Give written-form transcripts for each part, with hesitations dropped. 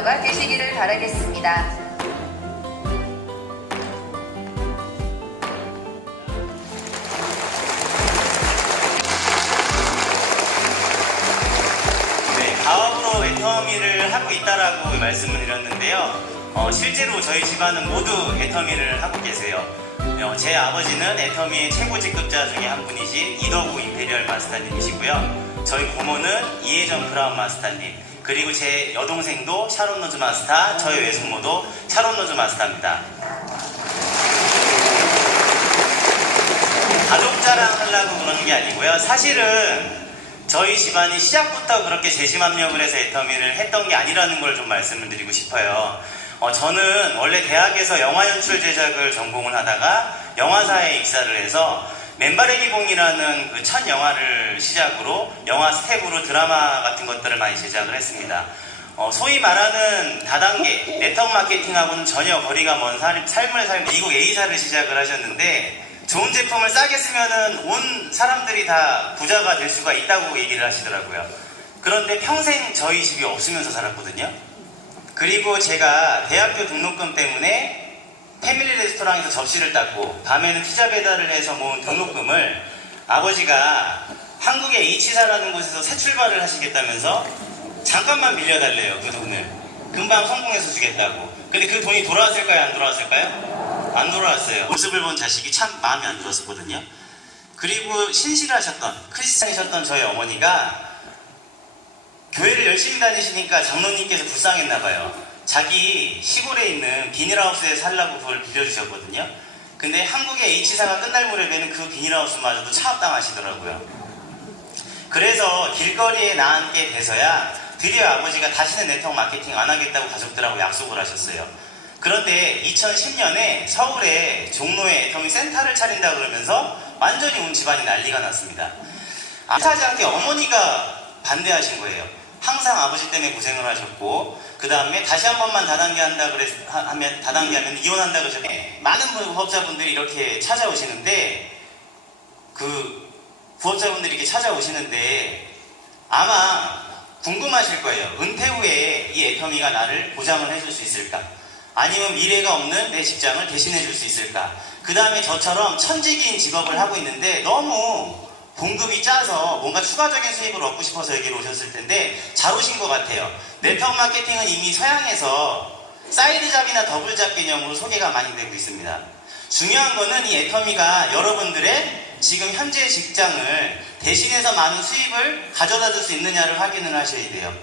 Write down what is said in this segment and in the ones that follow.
참여가 되시기를 바라겠습니다. 가업으로 애터미를 하고 있다라고 말씀을 드렸는데요. 실제로 저희 집안은 모두 애터미를 하고 계세요. 제 아버지는 애터미의 최고 직급자 중에 한 분이신 이더구 임페리얼 마스터님이시고요. 저희 고모는 이혜정 크라운 마스터님, 그리고 제 여동생도 샤론 로즈 마스터, 저희 외숙모도 샤론 로즈 마스터입니다. 가족 자랑하려고 그러는 게 아니고요. 사실은 저희 집안이 시작부터 그렇게 재심합력을 해서 애터미를 했던 게 아니라는 걸 좀 말씀을 드리고 싶어요. 저는 원래 대학에서 영화연출 제작을 전공을 하다가 영화사에 입사를 해서 맨발의 기봉이라는 그 첫 영화를 시작으로 영화 스텝으로 드라마 같은 것들을 많이 제작을 했습니다. 소위 말하는 다단계 네트워크 마케팅하고는 전혀 거리가 먼 삶을 살며 미국 A사를 시작을 하셨는데, 좋은 제품을 싸게 쓰면은 온 사람들이 다 부자가 될 수가 있다고 얘기를 하시더라고요. 그런데 평생 저희 집이 없으면서 살았거든요. 그리고 제가 대학교 등록금 때문에 패밀리 레스토랑에서 접시를 닦고 밤에는 피자 배달을 해서 모은 등록금을 아버지가 한국의 H사라는 곳에서 새 출발을 하시겠다면서 잠깐만 빌려달래요. 그 돈을 금방 성공해서 주겠다고. 근데 그 돈이 돌아왔을까요? 안 돌아왔을까요? 안 돌아왔어요. 모습을 본 자식이 참 마음에 안 들었었거든요. 그리고 신실하셨던 크리스찬이셨던 저희 어머니가 교회를 열심히 다니시니까 장로님께서 불쌍했나봐요. 자기 시골에 있는 비닐하우스에 살라고 그걸 빌려주셨거든요. 근데 한국의 H사가 끝날 무렵에는 그 비닐하우스마저도 차압당하시더라고요. 그래서 길거리에 나앉게 돼서야 드디어 아버지가 다시는 네트워크 마케팅 안 하겠다고 가족들하고 약속을 하셨어요. 그런데 2010년에 서울에 종로에 애터미 센터를 차린다 그러면서 완전히 온 집안이 난리가 났습니다. 아차하지 않게 어머니가 반대하신 거예요. 항상 아버지 때문에 고생을 하셨고, 그 다음에 다시 한 번만 다단계 한다 하면 다단계하면 이혼한다 그러셨는데, 많은 부업자분들이 이렇게 찾아오시는데, 그 부업자분들이 이렇게 찾아오시는데 아마 궁금하실 거예요. 은퇴 후에 이 애터미가 나를 보장을 해줄 수 있을까? 아니면 미래가 없는 내 직장을 대신해 줄 수 있을까? 그 다음에 저처럼 천직인 직업을 하고 있는데 너무 봉급이 짜서 뭔가 추가적인 수입을 얻고 싶어서 여기로 오셨을 텐데 잘 오신 것 같아요. 네트워크 마케팅은 이미 서양에서 사이드 잡이나 더블 잡 개념으로 소개가 많이 되고 있습니다. 중요한 거는 이 애터미가 여러분들의 지금 현재 직장을 대신해서 많은 수입을 가져다 줄 수 있느냐를 확인을 하셔야 돼요.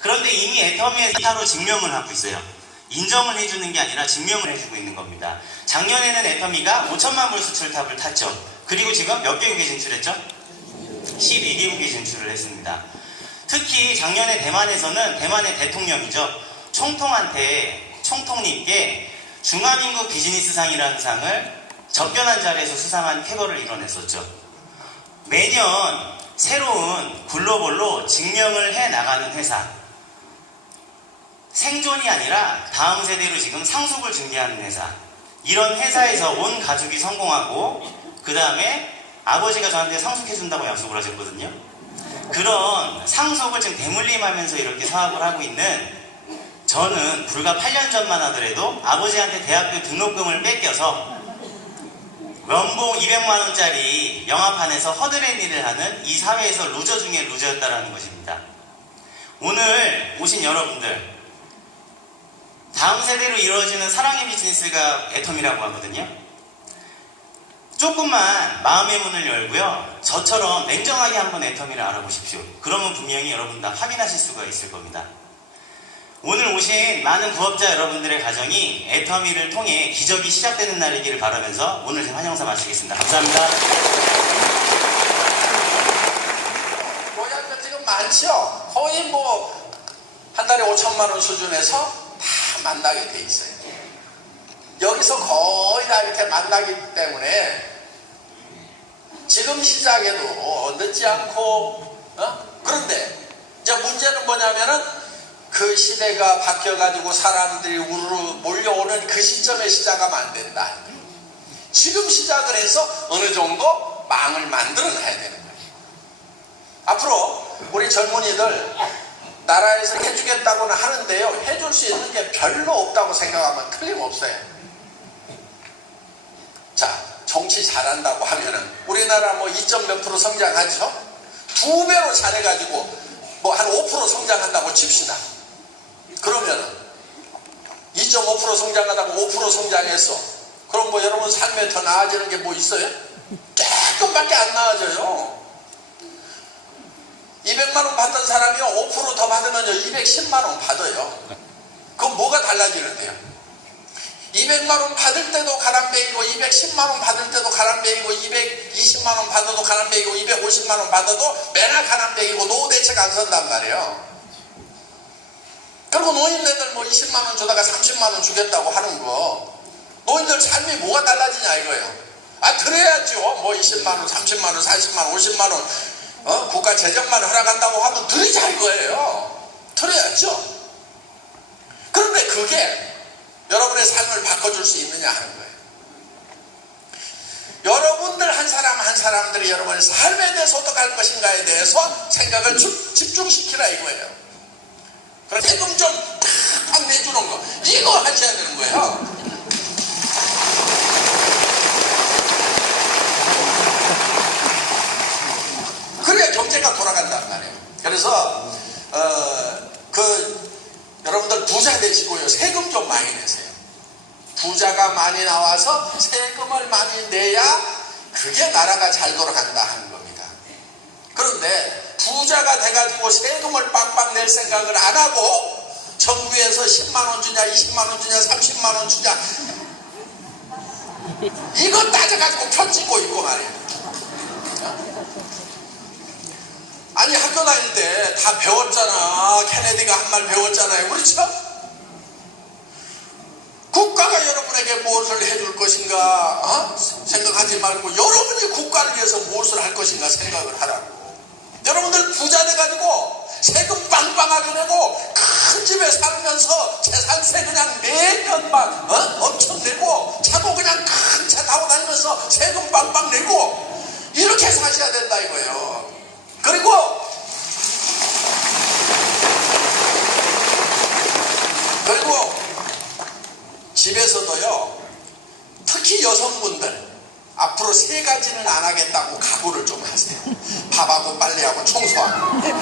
그런데 이미 애터미에서 타로 증명을 하고 있어요. 인정을 해주는 게 아니라 증명을 해주고 있는 겁니다. 작년에는 애터미가 5천만 불 수출탑을 탔죠. 그리고 지금 몇 개국에 진출했죠? 12개국에 진출을 했습니다. 특히 작년에 대만에서는 대만의 대통령이죠. 총통님께 중화민국 비즈니스상이라는 상을 접견한 자리에서 수상한 쾌거를 이뤄냈었죠. 매년 새로운 글로벌로 증명을 해나가는 회사, 생존이 아니라 다음 세대로 지금 상속을 준비하는 회사, 이런 회사에서 온 가족이 성공하고 그 다음에 아버지가 저한테 상속해준다고 약속을 하셨거든요. 그런 상속을 지금 대물림하면서 이렇게 사업을 하고 있는 저는 불과 8년 전만 하더라도 아버지한테 대학교 등록금을 뺏겨서 연봉 200만원짜리 영화판에서 허드렛 일을 하는 이 사회에서 루저 중에 루저였다라는 것입니다. 오늘 오신 여러분들, 다음 세대로 이루어지는 사랑의 비즈니스가 애터미라고 하거든요. 조금만 마음의 문을 열고요, 저처럼 냉정하게 한번 애터미를 알아보십시오. 그러면 분명히 여러분 다 확인하실 수가 있을 겁니다. 오늘 오신 많은 부업자 여러분들의 가정이 애터미를 통해 기적이 시작되는 날이기를 바라면서 오늘 제 환영사 마치겠습니다. 감사합니다. 모양도 지금 많죠? 거의 뭐 한 달에 5천만 원 수준에서 다 만나게 돼 있어요. 여기서 거의 다 이렇게 만나기 때문에 지금 시작에도 늦지 않고, 그런데 이제 문제는 뭐냐면은 그 시대가 바뀌어가지고 사람들이 우르르 몰려오는 그 시점에 시작하면 안 된다. 지금 시작을 해서 어느 정도 망을 만들어 놔야 되는 거예요. 앞으로 우리 젊은이들 나라에서 해주겠다고는 하는데요. 해줄 수 있는 게 별로 없다고 생각하면 틀림없어요. 자, 정치 잘한다고 하면은 우리나라 뭐 2몇 프로 성장하죠? 2배로 잘해가지고 뭐 한 5% 성장한다고 칩시다. 그러면은 2.5% 성장하다가 5% 성장했어. 그럼 뭐 여러분 삶에 더 나아지는 게 뭐 있어요? 조금밖에 안 나아져요. 200만 원 받던 사람이 5% 더 받으면 210만 원 받아요. 그럼 뭐가 달라지는데요? 200만 원 받을 때도 가람뱅이고 210만 원 받을 때도 가람뱅이고 220만 원 받아도 가람뱅이고 250만 원 받아도 맨날 가람뱅이고 노후 대책 안 선단 말이에요. 그리고 노인네들 뭐 20만 원 주다가 30만 원 주겠다고 하는 거, 노인들 삶이 뭐가 달라지냐 이거예요. 아, 그래야죠. 뭐 20만 원, 30만 원, 40만 원, 50만 원 국가 재정만 허락한다고 하면 드리자 이거예요. 드려야죠. 그런데 그게 여러분의 삶을 바꿔줄 수 있느냐 하는 거예요. 여러분들 한 사람 한 사람들이 여러분의 삶에 대해서 어떻게 할 것인가에 대해서 생각을 집중시키라 이거예요. 그래서 세금 좀 팍팍 내주는 거, 이거 하셔야 되는 거예요. 그래야 경제가 돌아간단 말이에요. 그래서 여러분들 부자 되시고요, 세금 좀 많이 내세요. 부자가 많이 나와서 세금을 많이 내야 그게 나라가 잘 돌아간다 하는 겁니다. 그런데 부자가 돼가지고 세금을 빵빵 낼 생각을 안 하고 정부에서 10만 원 주냐 20만 원 주냐 30만 원 주냐 이거 따져가지고 펴찍고 있고 말이에요. 아니, 학교 다닐 때 다 배웠잖아. 케네디가 한 말 배웠잖아요. 그렇죠? 국가가 여러분에게 무엇을 해줄 것인가 생각하지 말고 여러분이 국가를 위해서 무엇을 할 것인가 생각을 하라고. 여러분들 부자 돼가지고 세금 빵빵하게 내고 큰 집에 살면서 재산세 그냥 매년만 엄청 내고 차도 그냥 큰 차 타고 다니면서 세금 빵빵 내고 이렇게 사셔야 된다 이거예요. 그리고 집에서도요, 특히 여성분들 앞으로 3가지는 안 하겠다고 각오를 좀 하세요. 밥하고 빨래하고 청소하고. 네.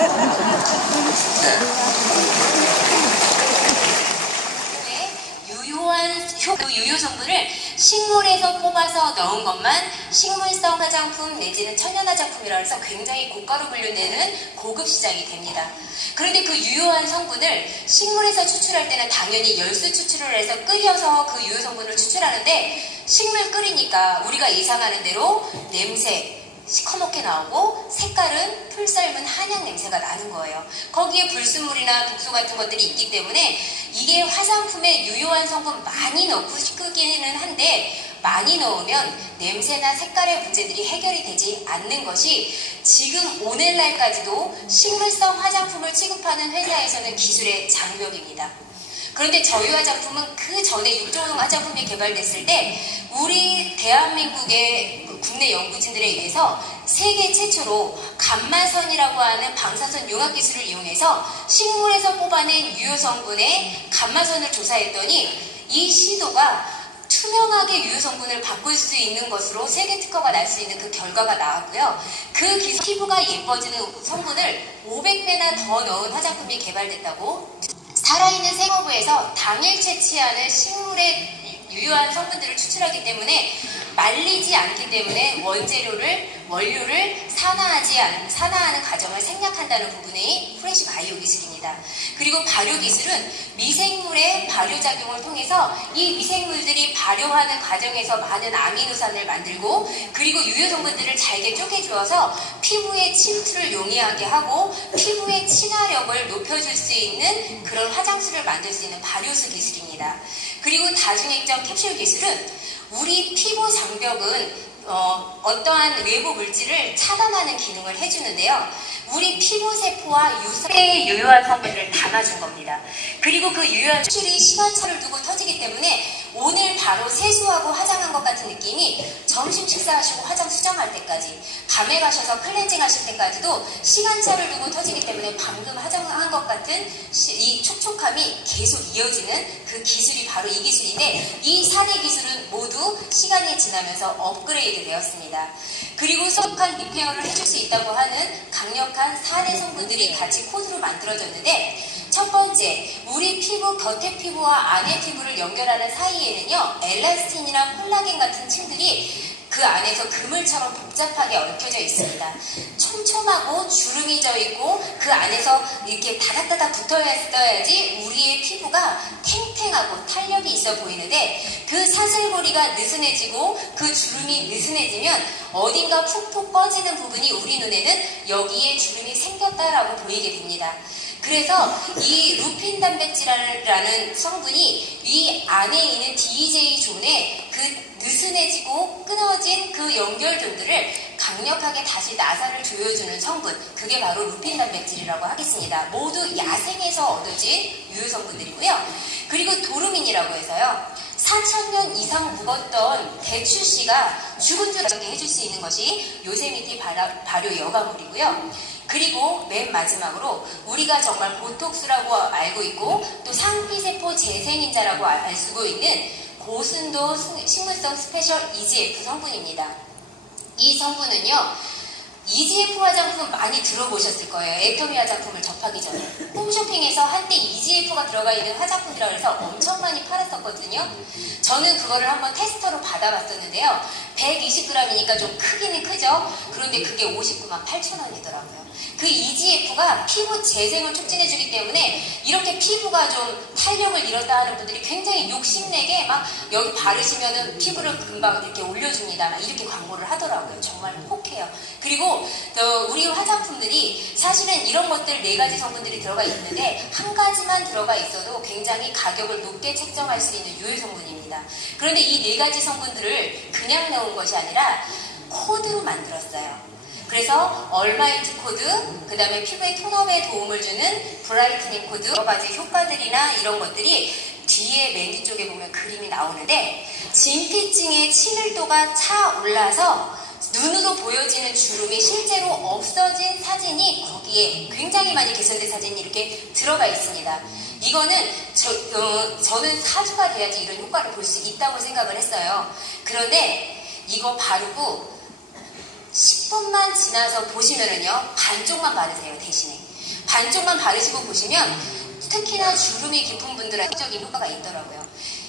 유효 성분을 식물에서 뽑아서 넣은 것만 식물성 화장품 내지는 천연 화장품이라 해서 굉장히 고가로 분류되는 고급 시장이 됩니다. 그런데 그 유효한 성분을 식물에서 추출할 때는 당연히 열수 추출을 해서 끓여서 그 유효 성분을 추출하는데, 식물 끓이니까 우리가 예상하는 대로 냄새 시커멓게 나오고 색깔은 풀 삶은 한약 냄새가 나는 거예요. 거기에 불순물이나 독소 같은 것들이 있기 때문에 이게 화장품에 유효한 성분 많이 넣고 끓기는 한데, 많이 넣으면 냄새나 색깔의 문제들이 해결이 되지 않는 것이 지금 오늘날까지도 식물성 화장품을 취급하는 회사에서는 기술의 장벽입니다. 그런데 저희 화장품은 그 전에 6종 화장품이 개발됐을 때 우리 대한민국의 국내 연구진들에 의해서 세계 최초로 감마선이라고 하는 방사선 융합 기술을 이용해서 식물에서 뽑아낸 유효 성분의 감마선을 조사했더니 이 시도가 투명하게 유효 성분을 바꿀 수 있는 것으로 세계 특허가 날 수 있는 그 결과가 나왔고요. 그 기술, 피부가 예뻐지는 성분을 500배나 더 넣은 화장품이 개발됐다고. 살아있는 생화부에서 당일 채취하는 식물의 유효한 성분들을 추출하기 때문에 말리지 않기 때문에 원료를 산화하는 과정을 생략한다는 부분이 프레시 바이오 기술입니다. 그리고 발효 기술은 미생물의 발효작용을 통해서 이 미생물들이 발효하는 과정에서 많은 아미노산을 만들고, 그리고 유효 성분들을 잘게 쪼개주어서 피부의 침투를 용이하게 하고 피부의 친화력을 높여줄 수 있는 그런 화장수를 만들 수 있는 발효수 기술입니다. 그리고 다중액정 캡슐 기술은 우리 피부 장벽은 어떠한 외부 물질을 차단하는 기능을 해주는데요. 우리 피부 세포와 유사의 유효한 성분을 담아준 겁니다. 그리고 그 유효한 추출이 시간차를 두고 터지기 때문에 오늘 바로 세수하고 화장한 것 같은 같은 느낌이 점심 식사하시고 화장 수정할 때까지, 밤에 가셔서 클렌징 하실 때까지도 시간차를 두고 터지기 때문에 방금 화장한 것 같은 이 촉촉함이 계속 이어지는 그 기술이 바로 이 기술인데, 이 4대 기술은 모두 시간이 지나면서 업그레이드 되었습니다. 그리고 속한 리페어를 해줄 수 있다고 하는 강력한 4대 성분들이 같이 코드로 만들어졌는데, 첫 번째, 우리 피부, 겉의 피부와 안의 피부를 연결하는 사이에는요, 엘라스틴이나 콜라겐 같은 층들이 그 안에서 그물처럼 복잡하게 얽혀져 있습니다. 촘촘하고 주름이 져 있고 그 안에서 이렇게 다닥다닥 붙어야지 우리의 피부가 탱탱하고 탄력이 있어 보이는데, 그 사슬고리가 느슨해지고 그 주름이 느슨해지면 어딘가 푹푹 꺼지는 부분이 우리 눈에는 여기에 주름이 생겼다라고 보이게 됩니다. 그래서 이 루핀 단백질이라는 성분이 이 안에 있는 DJ 존에 그 느슨해지고 끊어진 그 연결존들을 강력하게 다시 나사를 조여주는 성분, 그게 바로 루핀 단백질이라고 하겠습니다. 모두 야생에서 얻어진 유효 성분들이고요. 그리고 도루민이라고 해서요, 4,000년 이상 묵었던 대추씨가 죽은 줄 알게 해줄 수 있는 것이 요세미티 발효 여과물이고요. 그리고 맨 마지막으로 우리가 정말 보톡스라고 알고 있고 또 상피세포 재생인자라고 알 수 있는 고순도 식물성 스페셜 EGF 성분입니다. 이 성분은요, EGF 화장품 많이 들어보셨을 거예요. 애터미 화장품을 접하기 전에. 홈쇼핑에서 한때 EGF가 들어가 있는 화장품이라고 해서 엄청 많이 팔았었거든요. 저는 그거를 한번 테스터로 받아봤었는데요. 120g이니까 좀 크기는 크죠. 그런데 그게 59만 8천 원이더라고요. 그 EGF가 피부 재생을 촉진해주기 때문에 이렇게 피부가 좀 탄력을 잃었다 하는 분들이 굉장히 욕심내게 막 여기 바르시면은 피부를 금방 이렇게 올려줍니다. 막 이렇게 광고를 하더라고요. 정말 혹해요. 그리고 우리 화장품들이 사실은 이런 것들 4가지 성분들이 들어가 있는데 한 가지만 들어가 있어도 굉장히 가격을 높게 책정할 수 있는 유효 성분입니다. 그런데 이 4가지 성분들을 그냥 넣은 것이 아니라 코드로 만들었어요. 그래서 얼마이트 코드, 그 다음에 피부의 톤업에 도움을 주는 브라이트닝 코드, 여러 가지 효과들이나 이런 것들이 뒤에 맨 뒤쪽에 보면 그림이 나오는데, 진피층의 친밀도가 차올라서 눈으로 보여지는 주름이 실제로 없어진 사진이 거기에 굉장히 많이 개선된 사진이 이렇게 들어가 있습니다. 이거는 저는 4주가 돼야지 이런 효과를 볼 수 있다고 생각을 했어요. 그런데 이거 바르고 10분만 지나서 보시면은요, 반쪽만 바르세요. 대신에 반쪽만 바르시고 보시면 특히나 주름이 깊은 분들은 적인 효과가 있더라고요.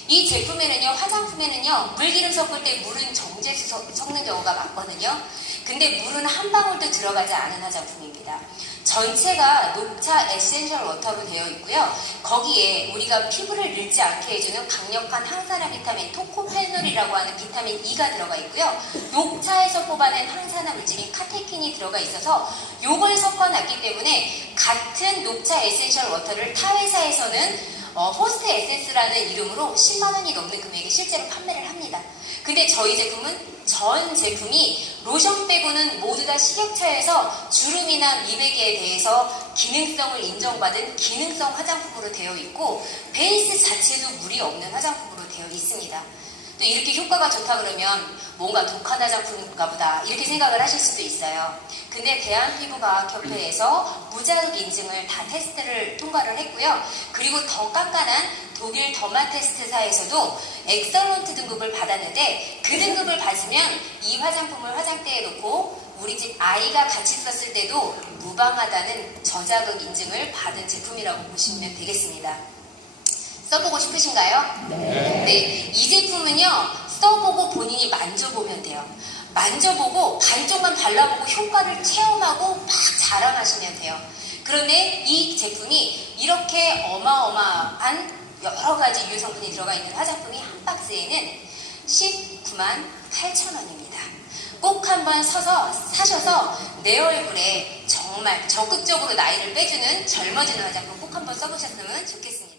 이 제품에는요, 화장품에는요, 물기름 섞을 때 물은 정제수 섞는 경우가 많거든요. 근데 물은 한 방울도 들어가지 않은 화장품입니다. 전체가 녹차 에센셜 워터로 되어 있고요. 거기에 우리가 피부를 늙지 않게 해주는 강력한 항산화 비타민 토코페놀이라고 하는 비타민 E가 들어가 있고요. 녹차에서 뽑아낸 항산화 물질인 카테킨이 들어가 있어서 요걸 섞어놨기 때문에 같은 녹차 에센셜 워터를 타 회사에서는 호스트 에센스라는 이름으로 10만 원이 넘는 금액에 실제로 판매를 합니다. 근데 저희 제품은 전 제품이 로션 빼고는 모두 다 식약처에서 주름이나 미백에 대해서 기능성을 인정받은 기능성 화장품으로 되어 있고, 베이스 자체도 물이 없는 화장품으로 되어 있습니다. 또 이렇게 효과가 좋다 그러면 뭔가 독한 화장품인가 보다 이렇게 생각을 하실 수도 있어요. 근데 대한피부과학협회에서 무자극 인증을 다 테스트를 통과를 했고요. 그리고 더 깐깐한 독일 더마 테스트사에서도 엑설런트 등급을 받았는데, 그 등급을 받으면 이 화장품을 화장대에 놓고 우리 집 아이가 같이 썼을 때도 무방하다는 저자극 인증을 받은 제품이라고 보시면 되겠습니다. 써보고 싶으신가요? 네. 이 제품은요, 써보고 본인이 만져보면 돼요. 만져보고 반쪽만 발라보고 효과를 체험하고 막 자랑하시면 돼요. 그런데 이 제품이 이렇게 어마어마한 여러 가지 유효 성분이 들어가 있는 화장품이 한 박스에는 19만 8천 원입니다. 꼭 한번 사셔서 내 얼굴에 정말 적극적으로 나이를 빼주는 젊어지는 화장품 꼭 한번 써보셨으면 좋겠습니다.